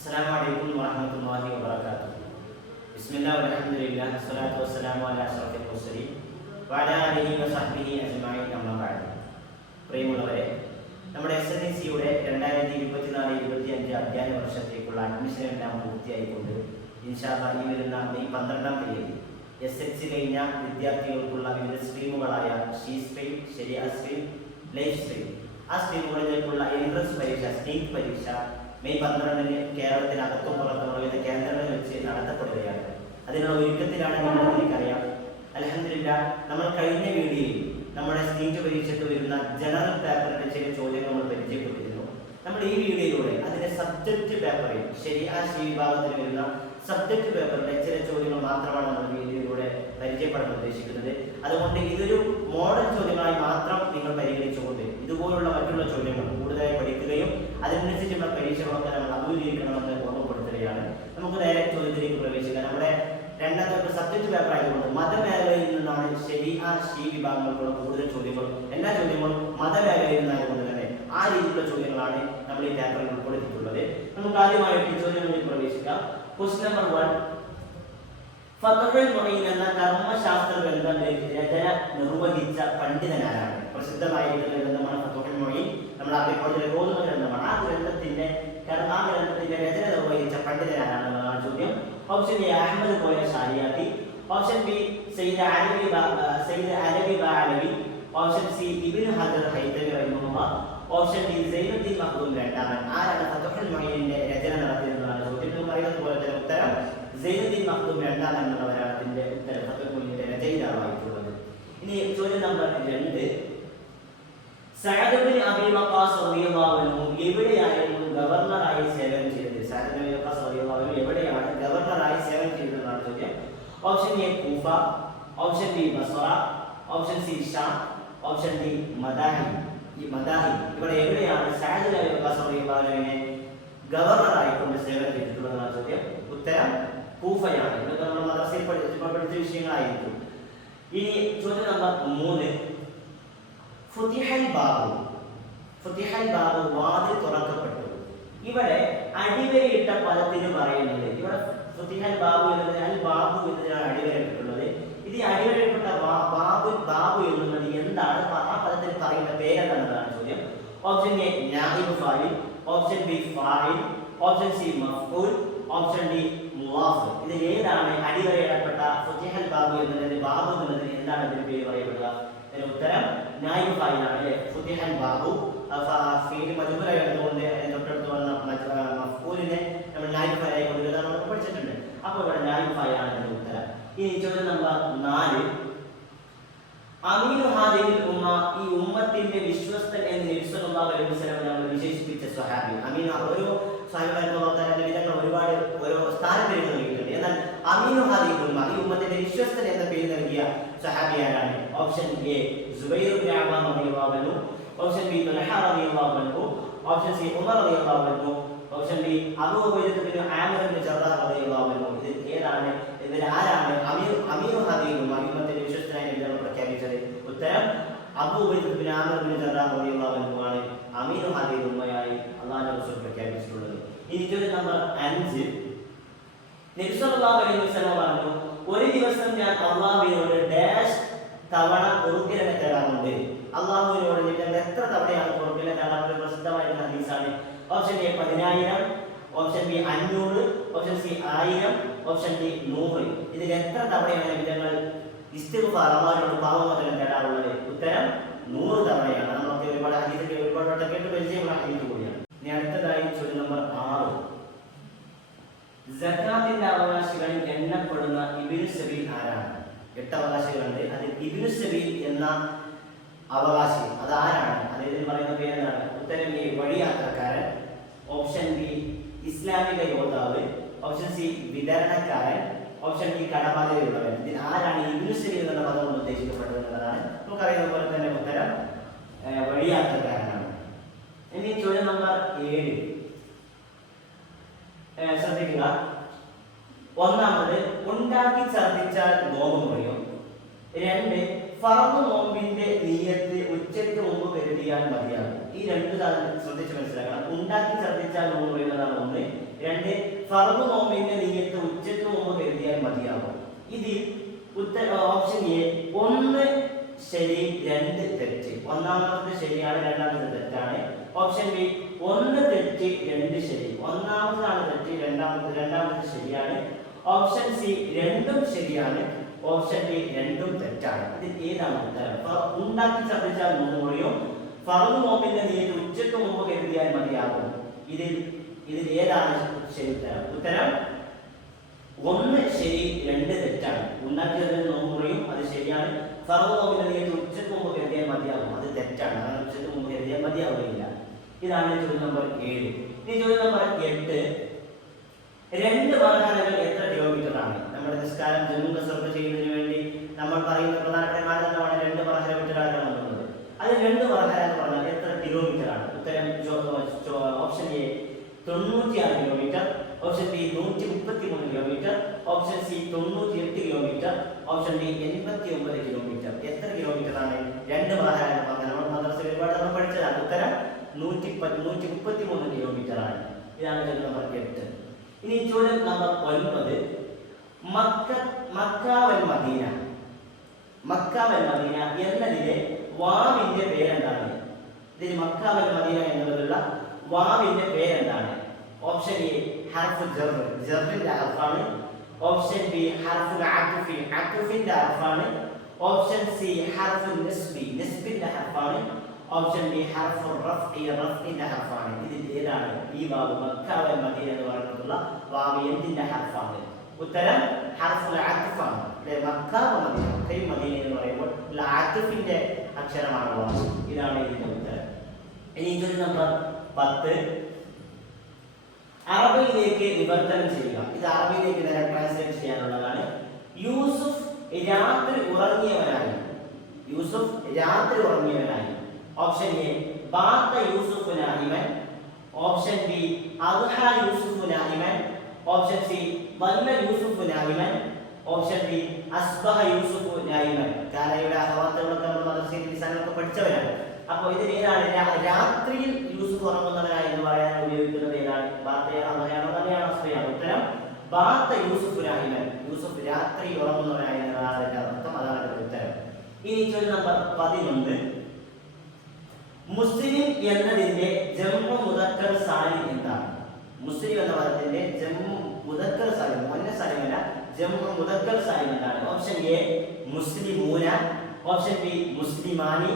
അസ്സാം വലൈക്കും വാഹമത്തല്ലാഹി വാബർക്കാത്തു ബിസ്മില്ലാ അലഹമുല്ലാ സ്വലാത്തു വസ്സലാമു അലാ അഷ്റഫിൽ മുർസലീൻ വഅലാ അലിഹി വസഹ്ബിഹി അജ്മഈൻ അമ്മാ ബഅദ്. പ്രിയമുള്ളവരെ നമ്മുടെ എസ് എൻ സി യുടെ രണ്ടായിരത്തി ഇരുപത്തിനാല് ഇരുപത്തിയഞ്ച് അധ്യയന വർഷത്തേക്കുള്ള അഡ്മിഷൻ എല്ലാം പൂർത്തിയായിക്കൊണ്ട് ഇൻഷാല്ല ഈ വരുന്ന മെയ് പന്ത്രണ്ടാം തീയതി എസ് എൻ സി കഴിഞ്ഞ വിദ്യാർത്ഥികൾക്കുള്ള വിവിധ സ്ട്രീമുകളായ ഷീ സ്ട്രീം ശരിയ സ്ട്രീം ലൈഫ് സ്ട്രീം ആ സ്ട്രീമുകളിലേക്കുള്ള എൻട്രൻസ് പരീക്ഷ സ്റ്റേറ്റ് പരീക്ഷ മെയ് പന്ത്രണ്ടിന് കേരളത്തിനകത്തും പുറത്തുമുള്ള വിവിധ കേന്ദ്രങ്ങളിൽ വെച്ച് നടത്തപ്പെടുകയാണ്. അതിനുള്ള ഒരുക്കത്തിലാണ് നിങ്ങൾ എനിക്കറിയാം അലഹമില്ല നമ്മൾ കഴിഞ്ഞ വീഡിയോയിൽ നമ്മുടെ സ്റ്റേറ്റ് പരീക്ഷയ്ക്ക് വരുന്ന ജനറൽ പേപ്പറിന്റെ ചില ചോദ്യങ്ങൾ നമ്മൾ പരിചയപ്പെട്ടിരുന്നു. നമ്മൾ ഈ വീഡിയോയിലൂടെ അതിന്റെ സബ്ജക്റ്റ് പേപ്പറിൽ ശരിയാ ശരി വിഭാഗത്തിൽ വരുന്ന സബ്ജക്റ്റ് പേപ്പറിന്റെ ചില ചോദ്യങ്ങൾ മാത്രമാണ് നമ്മൾ വീഡിയോയിലൂടെ പരിചയപ്പെടാൻ ഉദ്ദേശിക്കുന്നത്. അതുകൊണ്ട് ഇതൊരു മോഡൽ ചോദ്യങ്ങളായി മാത്രം നിങ്ങൾ പരിഗണിച്ചുകൊണ്ട് ഇതുപോലുള്ള മറ്റുള്ള ചോദ്യങ്ങൾ കൂടുതലായി പഠിക്കുകയും അതിനനുസരിച്ചുള്ള പരീക്ഷകളൊക്കെ നമ്മൾ അഭിമുഖീകരിക്കണമെന്ന് ഓർമ്മപ്പെടുത്തുകയാണ്. നമുക്ക് നേരെ ചോദ്യത്തിലേക്ക് പ്രവേശിക്കാം. നമ്മുടെ രണ്ടാമത്തെ ഒരു സബ്ജക്ട് പേപ്പർ ആയതുകൊണ്ട് മതമേഖലയിൽ നിന്നാണ് ശരി ആ ശീ വിഭാഗങ്ങൾക്കുള്ള കൂടുതൽ ചോദ്യങ്ങളും എല്ലാ ചോദ്യങ്ങളും മതമേഖലയിൽ നിന്നായതുകൊണ്ട് തന്നെ ആ രീതിയിലുള്ള ചോദ്യങ്ങളാണ് നമ്മൾ ഈ പേപ്പറിൽ ഉൾപ്പെടുത്തിയിട്ടുള്ളത്. നമുക്ക് ആദ്യമായിട്ട് ചോദ്യങ്ങളിൽ പ്രവേശിക്കാം. Quest number one Fathul Mueen എന്ന കർമ്മശാസ്ത്ര ഗ്രന്ഥം രചന നിർവഹിച്ച പണ്ഡിതനാരാണ്. പ്രസിദ്ധമായിരിക്കുന്ന ഗ്രന്ഥമാണ് ഫതഹുൽ മുഈൻ നമ്മൾ അറിയപ്പെടുന്ന ഓതുന്ന ഗ്രന്ഥമാണ്. ആ ഗ്രന്ഥത്തിന്റെ ആ ഗ്രന്ഥത്തിന്റെ രചന നിർവഹിച്ച പണ്ഡിതനാരാണെന്നതാണ് ചോദ്യം. Option A Ahmed Koya Shariyathi. Option B Sayyid Alavi ബ- സയ്യിദ് അലവി ബാലവി. ഓപ്ഷൻ സി ഇബ്നു ഹജർ ഹൈദരി റഹിമഹുല്ലാ. ഓപ്ഷൻ ഡി സൈനുദ്ദീൻ മഖ്ദൂം രണ്ടാമൻ. ആരാണ് ഫതഹുൽ മുഈനിന്റെ രചന നടത്തിയതെന്നാണ് ചോദ്യം. പറയുന്നത് പോലെ തന്നെ ഉത്തരം സൈനുദ്ദീൻ മഖ്ദൂം രണ്ടാം എന്നുള്ള അതിന്റെ ഉത്തരം. ഫതഹുൽ രചയിതാവായിട്ടുള്ളത്. ഇനി ചോദ്യം നമ്പർ രണ്ട്. സഅദ് ബിൻ അബി വഖാസ് റളിയല്ലാഹു അൻഹു എവിടെയായിരുന്നു ഗവർണറായി സേവനം ചെയ്തത്? സഅദ് അബി വഖാസ് റളിയല്ലാഹു അൻഹു എവിടെയാണ് ഗവർണറായി സേവനം ചെയ്തതെന്നാണ് ചോദ്യം. Option A കൂഫ option B Basra option C sham option D മദാഹി. ഈ മദാഹി ഇവിടെ എവിടെയാണ് സഅദ് അബി വഖാസ് റളിയല്ലാഹു അൻഹുവിനെ ഗവർണറായിക്കൊണ്ട് സേവനം ചെയ്തിട്ടുള്ളതെന്നാണ് ചോദ്യം. ഉത്തരം കൂഫയാണ് ഇതൊക്കെ നമ്മൾ മദ്രസയിൽ പഠിച്ച പഠിച്ച വിഷയങ്ങളായിരിക്കും. ഇനി ചോദ്യം നമ്പർ മൂന്ന്. ബാബു. വാതിൽ തുറക്കപ്പെട്ടു. ഇവിടെ അടിവരയിട്ട പദത്തിന് പറയുന്നത് ഇവിടെ ഫുതിഹൽ ബാബു എന്നത് അൽ ബാബു എന്നതിനാണ് അടിവരയിട്ടിട്ടുള്ളത്. ഇത് അടിവരയിട്ട ബാബു ബാബു എന്നുള്ളത് എന്താണ്? ആ പദത്തിന് പറയുന്ന പേരെന്താണെന്നതാണ് ചോദ്യം. ഓപ്ഷൻ എ ഫായിൽ. ഓപ്ഷൻ ബി ഫായിൽ. ഓപ്ഷൻ സി മഫ്ഊൽ ഓപ്ഷൻ ഡി മുവാഫ് ഇതിൽ ഏതാണ് അടിവരയിടപ്പെട്ട ഫുജഹൽ ബാബു എന്നതിന്റെ ബാബു എന്നതിന് എന്താണ് ഇതിന് പേര് പറയപ്പെടുക? ഇതിന് ഉത്തരം നായിബ് അല്ലേ? ഫുതിഹൽ ബാബു. ഫീൽ മജുബുലായി എടുത്തുകൊണ്ട് തൊട്ടടുത്ത് വന്ന മജ്- നമ്മൾ നായിബ് ഫായി കൊണ്ടുവരുന്നത് നമ്മൾ പഠിച്ചിട്ടുണ്ട്. അപ്പോൾ ഇവിടെ നായിബ് ഇതിന്റെ ഉത്തരം. ഇനി ചോദ്യം നമ്പർ നാല്. അമീനു ഹാദിൽ ഉമ്മ ഈ ഉമ്മത്തിന്റെ വിശ്വസ്തൻ എന്ന് സല്ലല്ലാഹു അലൈഹി വസല്ലം നമ്മൾ സ്വഹാബി അമീനു ഓരോ സ്വഹാബിമാരുടെ വിധങ്ങൾ ഒരുപാട് ഓരോ സ്ഥാനപ്പേര് നൽകിയിട്ടുണ്ട് എന്നാൽ അമീനു ഹാദിഹിൽ ഉമ്മ ഈ ഉമ്മത്തിന്റെ വിശ്വസ്തൻ എന്ന പേര് ആരാണ് ഓപ്ഷൻ എ സുബൈർ ഇബ്നു അവാം റളിയല്ലാഹു അൻഹു ഓപ്ഷൻ ബി തൽഹ റളിയല്ലാഹു അൻഹു ഓപ്ഷൻ സി ഉമർ റളിയല്ലാഹു അൻഹു option B Abu Ubaida bin Aamir bin ജറാഹ് റളിയല്ലാഹു അൻഹു ഇത് ഏതാണ്? ഇതിൽ ആരാണ്? അമീർ അമീർ ഹാദിഹിൽ അമീമത്തിന്റെ വിശ്വസ്തനായ നമ്മൾ പ്രഖ്യാപിച്ചത്. ഉത്തരം അബൂ ഉബൈദ് ബിൻ ആമിർ ബിൻ ജറാഹ് റളിയല്ലാഹു അള്ളാഹു റസൂൽ പ്രഖ്യാപിച്ചിട്ടുള്ളത്. ഇനി നമ്പർ അഞ്ച്. നബി അലൈഹി വസല്ലം പറഞ്ഞു ഒരു ദിവസം ഞാൻ അള്ളാഹുവിനോട് ഡാഷ് തവണ പൊറുക്കലിനെ തേടാറുണ്ട്. അള്ളാഹുവിനോട് നിങ്ങൾ എത്ര തവണയാണ് പൊറുക്കലിനെ തേടാറുണ്ട് പ്രസിദ്ധമായിട്ടുള്ള ഹദീസാണ്? ഓപ്ഷൻ എ പതിനായിരം ഓപ്ഷൻ ബി അഞ്ഞൂറ് ഓപ്ഷൻ സി ആയിരം ഓപ്ഷൻ ഡി നൂറ്. ഇതിൽ എത്ര തവണയാണ് ഇസ്തിഗ്ഫാർ അള്ളാഹുവിനോട് പാവമോചനം തേടാറുള്ളത്? ഉത്തരം നൂറ് തവണയാണ്. നമുക്ക് ഒരുപാട് ഹദീസൊക്കെ ഒരുപാട് വട്ടം കേട്ട് പരിചയമുള്ള ഹദീസ് സക്കാത്തിന്റെ അവകാശികളിൽ എണ്ണപ്പെടുന്ന ഇബിനു സബീൽ ആരാണ്? എട്ട് അവകാശികളുണ്ട്. അതിൽ ഇബിനു സബീൽ എന്ന അവകാശി അത് ആരാണ്? അദ്ദേഹത്തിന് പറയുന്ന പേരെന്താണ്? ഉത്തരം എ വഴിയാത്രക്കാരൻ ഓപ്ഷൻ ബി ഇസ്ലാമിക യോദ്ധാവ്. ഓപ്ഷൻ സി വിതരണക്കാരൻ. ഓപ്ഷൻ ഡി കടബാധ്യതയുള്ളവൻ. ഇതിൽ ആരാണ് ഇബിനു സബീൽ എന്ന പദം കൊണ്ട് ഉദ്ദേശിക്കപ്പെട്ടത് എന്നുള്ളതാണ്. നമുക്കറിയുന്ന പോലെ തന്നെ ഉത്തരം വഴിയാത്രക്കാരനാണ് ഇനി ചോദ്യം നമ്പർ ഏഴ്. ശ്രദ്ധിക്കുക. ഒന്നാമത് ഉണ്ടാക്കി ഛർദിച്ചാൽ നോമ്പ് മുറിയും രണ്ട് ഫറന്ന് നോമ്പിന്റെ നീയത്ത് ഉച്ചയ്ക്ക് മുമ്പ് കരുതിയാൽ മതിയാകും. ഈ രണ്ട് സാധനം ശ്രദ്ധിച്ച് മനസ്സിലാക്കണം. ഉണ്ടാക്കി ഛർദിച്ചാൽ നോമ്പ് മുറിയുന്നതാണ് ഒന്ന്. രണ്ട് ഫറന്ന് നോമ്പിന്റെ നീയത്ത് ഉച്ചയ്ക്ക് മുമ്പ് കരുതിയാൽ മതിയാകും. ഇതിൽ ഉത്തര ഓപ്ഷൻ എ ഒന്ന് ശരി രണ്ട് തെറ്റ്. ഒന്നാമത്തെ ശരിയാണ് രണ്ടാമത്തെ തെറ്റാണ്. ഓപ്ഷൻ ബി ഒന്ന് തെറ്റ് രണ്ട് ശരി ഒന്നാമതാണ് തെറ്റ് രണ്ടാമത്തെ രണ്ടാമത്തെ ശരിയാണ് ഓപ്ഷൻ സി രണ്ടും ശരിയാണ്. ഓപ്ഷൻ ഡി രണ്ടും തെറ്റാണ്. ഇത് ഏതാണ് ഉത്തരം? ഉണ്ടാക്കി ശ്രദ്ധിച്ചാൽ മുറിയും ഫറു നോമ്പിന്റെ നീതി ഉച്ചയ്ക്ക് മുമ്പ് കരുതിയാൽ മതിയാകും. ഇതിൽ ഇതിൽ ഏതാണ് ശരി ഉത്തരം? ഉത്തരം ഒന്ന് ശരി രണ്ട് തെറ്റാണ്. ഉണ്ടാക്കിയത് നോമ്പുറയും അത് ശരിയാണ്. ഫറു നോമ്പിന്റെ നീതി ഉച്ചയ്ക്ക് മുമ്പ് കരുതിയാൽ മതിയാകും. അത് തെറ്റാണ്. അങ്ങനെ ഉച്ചയ്ക്ക് മുമ്പ് കരുതിയാൽ മതിയാവുകയില്ല. ഇതാണ് ചോദ്യം നമ്പർ ഏഴ്. ഇനി ചോദ്യം നമ്പർ എട്ട്. രണ്ട് വാഹനങ്ങൾ എത്ര കിലോമീറ്റർ ആണ്? നമ്മുടെ നിസ്കാരം ജമ്മു കസർത്ത് ചെയ്യുന്നതിന് വേണ്ടി നമ്മൾ പറയുന്ന പ്രധാനപ്പെട്ട മാനദണ്ഡമാണ് രണ്ട് കിലോമീറ്റർ ആക്കണം എന്നുള്ളത് അത് രണ്ട് പറഹര എന്ന് പറഞ്ഞാൽ എത്ര കിലോമീറ്റർ ആണ്? ഉത്തരം ഓപ്ഷൻ എ തൊണ്ണൂറ്റി ആറ് കിലോമീറ്റർ ഓപ്ഷൻ ബി നൂറ്റി മുപ്പത്തി മൂന്ന് കിലോമീറ്റർ ഓപ്ഷൻ സി തൊണ്ണൂറ്റി എട്ട് കിലോമീറ്റർ ഓപ്ഷൻ ഡി എൺപത്തി ഒമ്പത് കിലോമീറ്റർ എത്ര കിലോമീറ്റർ ആണ്? രണ്ട് പറഹര എന്ന് പറഞ്ഞാൽ നമ്മൾ മദ്രസയിൽ ഒരുപാട് പഠിച്ചതാണ്. ഉത്തരം നൂറ്റി നൂറ്റി മുപ്പത്തി മൂന്ന് കിലോമീറ്റർ ആണ്. ഇതാണ് ചോദ്യം നമ്പർ എട്ട്. ഇനി ചോദ്യം നമ്പർ ഒൻപത്. മക്ക മക്കാവൻ മദീന. മക്കാവൻ മദീന എന്നതിലെ വാവിന്റെ പേരെന്താണ്? ഇതിൽ മക്കാവൻ മദീന എന്നതിലുള്ള വാവിന്റെ പേരെന്താണ്? ഓപ്ഷൻ എ ഹർഫ് ജർ ജറിന്റെ ഹർഫാണ്. ഓപ്ഷൻ ബി ഹർഫ് അത്തുഫി അത്തുഫിന്റെ ഹർഫാണ്. ഓപ്ഷൻ സി ഹർഫ് നിസ്ബി നിസ്ബിന്റെ ഹർഫാണ്. ഓപ്ഷൻ ബി ഹർഫ് റഫ്ഇ റഫ്ഇന്റെ ഹർഫാണ് ഇതിൽ ഏതാണ്? ഈ വാവ് മക്കാവൽ മദീന എന്ന് പറഞ്ഞിട്ടുള്ള വാവ് എന്തിന്റെ ഹർഫാണ് ഉത്തരം ഹർഫുൽ അത്ഫാണ് മക്ക മദീന മക്കയും മദീന എന്ന് പറയുമ്പോൾ ഉള്ള അക്ഷരമാണ് വാവ്. ഇതാണ് ഇതിന്റെ ഉത്തരം. ഇനി ഇതിൽ നമ്പർ പത്ത്. അറബിയിലേക്ക് വിവർത്തനം ചെയ്യുക. ഇത് അറബിയിലേക്ക് നേരെ ട്രാൻസ്ലേറ്റ് ചെയ്യാനുള്ളതാണ്. യൂസുഫ് രാത്രി ഉറങ്ങിയവനായി. യൂസുഫ് രാത്രി ഉറങ്ങിയവനായി. ഓപ്ഷൻ എ ബാത്ത യൂസുഫ് നാഹിമൻ ഓപ്ഷൻ ബി അദ്ഹ യൂസുഫ് നാഹിമൻ ഓപ്ഷൻ സി വല്ല യൂസുഫ് നാഹിമൻ ഓപ്ഷൻ ബി അസ്ബഹ യൂസുഫ് നാഹിമൻ കാലയുടെ അഹവാത്തുകളൊക്കെ നമ്മൾ മദ്രസയിൽ നിസാനൊക്കെ പഠിച്ചവരാണ്. അപ്പോൾ ഇതിൽ ഏതാണ്? രാത്രിയിൽ യൂസുഫ് ഉറങ്ങുന്നവനായി എന്ന് പറയാൻ ഉപയോഗിക്കുന്നത് ഏതാണ്? ബാത്തയാണോ അദ്ഹയാണോ തന്നെയാണോ? അസ്ബയാണോ? ഉത്തരം ബാത്ത യൂസുഫ് നാഹിമൻ യൂസുഫ് രാത്രി ഉറങ്ങുന്നവനായി എന്നതാണ് അതിന്റെ അർത്ഥം. അതാണ് ഉത്തരം. ഇനി ചോദ്യം നമ്പർ പതിനൊന്ന്. മുസ്ലിം എന്നതിന്റെ ജമ്മു മുദക്കർ സാലിം എന്താണ്? മുസ്ലിം എന്ന പദത്തിന്റെ ജമ്മു മുദക്കർ സാലിം മുന്ന സാലിമല്ല ജമ്മു മുദക്കർ സാലിം എന്താണ്? ഓപ്ഷൻ എ മുസ്ലിമൂന ഓപ്ഷൻ ബി മുസ്ലിമാനി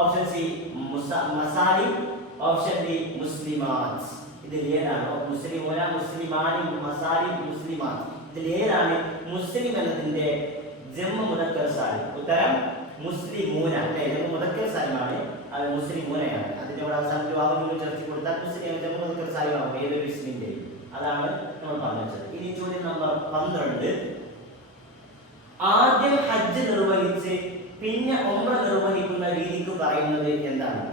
ഓപ്ഷൻ സി മസാലി ഓപ്ഷൻ ഡി മുസ്ലിമാത്ത്. ഇതിൽ ഏതാണ്? മുസ്ലിമൂന മുസ്ലിമാനി മസാലി മുസ്ലിമാത്ത്. ഇതിൽ ഏതാണ് മുസ്ലിം എന്നതിന്റെ ജമ്മു മുദക്കർ സാലിം? ഉത്തരം മുസ്ലിമൂന. അല്ലെ? ജമ്മു മുദക്കർ സാലിമാണ് അത് മുസ്ലിം മൂലയാണ്. അതിന്റെ കൂടെ അവസാനത്തിൽ വാഹനങ്ങൾ ചേർത്ത് കൊടുത്താൽ മുസ്ലിം മുദക്കർ സാലിമാകും ഏതൊരു മുസ്ലിമിന്റെ അതാണ് നമ്മൾ പറഞ്ഞത് ഇനി ചോദ്യം നമ്പർ പന്ത്രണ്ട്. ആദ്യം ഹജ്ജ് നിർവഹിച്ച് പിന്നെ ഒമ്ര നിർവഹിക്കുന്ന രീതിക്ക് പറയുന്നത് എന്താണ്?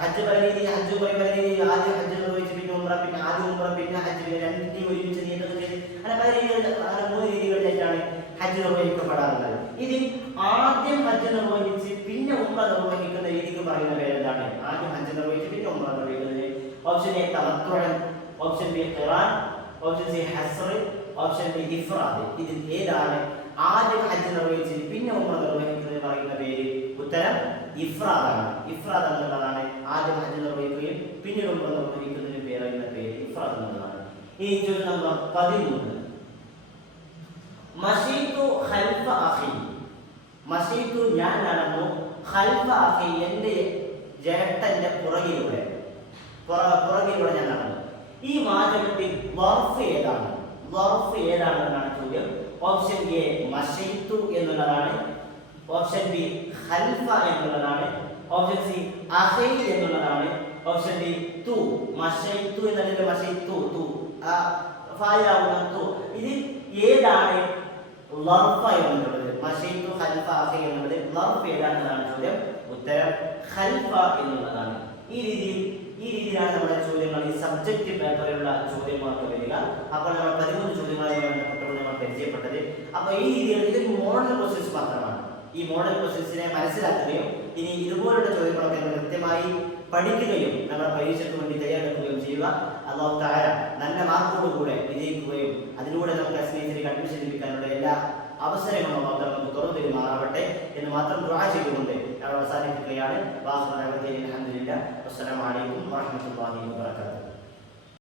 ഹജ്ജ് പല രീതി ഹജ്ജ് പല പല രീതി ആദ്യം ഹജ്ജ് നിർവഹിച്ച് പിന്നെ ഉമ്ര പിന്നെ ആദ്യം ഉമ്ര പിന്നെ ഹജ്ജ് പിന്നെ രണ്ടിനെയും ഒരുമിച്ച് നീണ്ടത് അങ്ങനെ പല രീതികളിൽ മൂന്ന് രീതികളിലേക്കാണ് ഹജ്ജ് നിർവഹിക്കപ്പെടാറുള്ളത്. ഇതിൽ ആദ്യം ഹജ്ജ് നിർവഹിച്ച് പിന്നെ ഉമ്ര നിർവഹിക്കുന്ന രീതിക്ക് പറയുന്ന പേരെന്താണ്? ആദ്യം അഞ്ച് നിർവഹിച്ച് പിന്നെ ഉമ്ര നിർവഹിക്കുന്നത് ഓപ്ഷൻ എ തമത്തുഴൻ ഓപ്ഷൻ ബി ഖുറാൻ ഓപ്ഷൻ സി ഹസ്ർ ഓപ്ഷൻ ഡി ഇഫ്രാദ്. ഇതിൽ ഏതാണ്? ആദ്യം ഹജ്ജ് നിർവഹിച്ച് പിന്നെ ഉമ്ര നിർവഹിക്കുന്നത് പറയുന്ന പേര് ഉത്തരം ഇഫ്രാദാണ്. ഇഫ്രാദ് എന്നുള്ളതാണ് ആദ്യം ഹജ്ജ് നിർവഹിക്കുകയും പിന്നീട് ഉമ്ര നിർവഹിക്കുന്നതിന് പേരുന്ന പേര് ഇഫ്രാദ് എന്നുള്ളതാണ്. ഇനി ചോദ്യം നമ്പർ പതിമൂന്ന്. മഷീത്തു ഖൽഫ അഖി മഷീത്തു ഞാൻ നടന്നു അഖി എന്റെ ജ്യേഷ്ഠന്റെ പുറകിലൂടെ പുറ- പുറകിലൂടെ ഞാൻ നടന്നു. ഈ വാചകത്തിൽ വർഫ് ഏതാണ്? വർഫ് ഏതാണെന്നാണ് ചോദ്യം. ഓപ്ഷൻ എ മഷയിത്തു എന്നുള്ളതാണ്. ഓപ്ഷൻ ബി ഹൽഫ എന്നുള്ളതാണ്. ഓപ്ഷൻ സി അഹൈ എന്നുള്ളതാണ്. ഓപ്ഷൻ ഡി തു മഷയിത്തു എന്നതിന്റെ മഷയിത്തു തു. ആ ഫായിലാവുന്ന തു. ഇതിൽ ഏതാണ് വർഫ എന്നുള്ളത്? മഷൈത്തു ഹൽഫ അഖി എന്നുള്ളത് ലർഫ് ഏതാണെന്നതാണ് ചോദ്യം? ഉത്തരം ഹൽഫ എന്നുള്ളതാണ്. ഈ രീതിയിൽ ഈ രീതിയിലാണ് നമ്മുടെ ചോദ്യങ്ങൾ ഈ സബ്ജക്റ്റ് പേപ്പറിലുള്ള ചോദ്യങ്ങളൊക്കെ വരിക. അപ്പോൾ നമ്മൾ പതിമൂന്ന് ചോദ്യങ്ങളുമായി ബന്ധപ്പെട്ടുകൊണ്ട് നമ്മൾ പരിചയപ്പെട്ടത്. അപ്പോൾ ഈ രീതിയിൽ ഇത് മോഡൽ ക്വസ്റ്റ്യൻസ് മാത്രമാണ്. ഈ മോഡൽ ക്വസ്റ്റ്യൻസിനെ മനസ്സിലാക്കുകയും ഇനി ഇതുപോലുള്ള ചോദ്യങ്ങളൊക്കെ നമ്മൾ കൃത്യമായി പഠിക്കുകയും നമ്മുടെ പരീക്ഷയ്ക്ക് വേണ്ടി തയ്യാറെടുക്കുകയും ചെയ്യുക. അള്ളാഹു താര നല്ല മാർക്കോടുകൂടെ വിജയിക്കുകയും അതിലൂടെ നമുക്ക് എസ് അഡ്മിഷൻ ലഭിക്കാനുള്ള എല്ലാ അവസരങ്ങളും മാത്രം നമുക്ക് തുറന്നു തരുമാറാവട്ടെ എന്ന് മാത്രം ദുആ ചെയ്തുകൊണ്ട് ഞാൻ അവസാനിപ്പിക്കുകയാണ്. വാഹന അലഹദില്ല അസ്സലാമു അലൈക്കും വറഹ്മത്തുള്ളാഹി വബറകാതുഹു.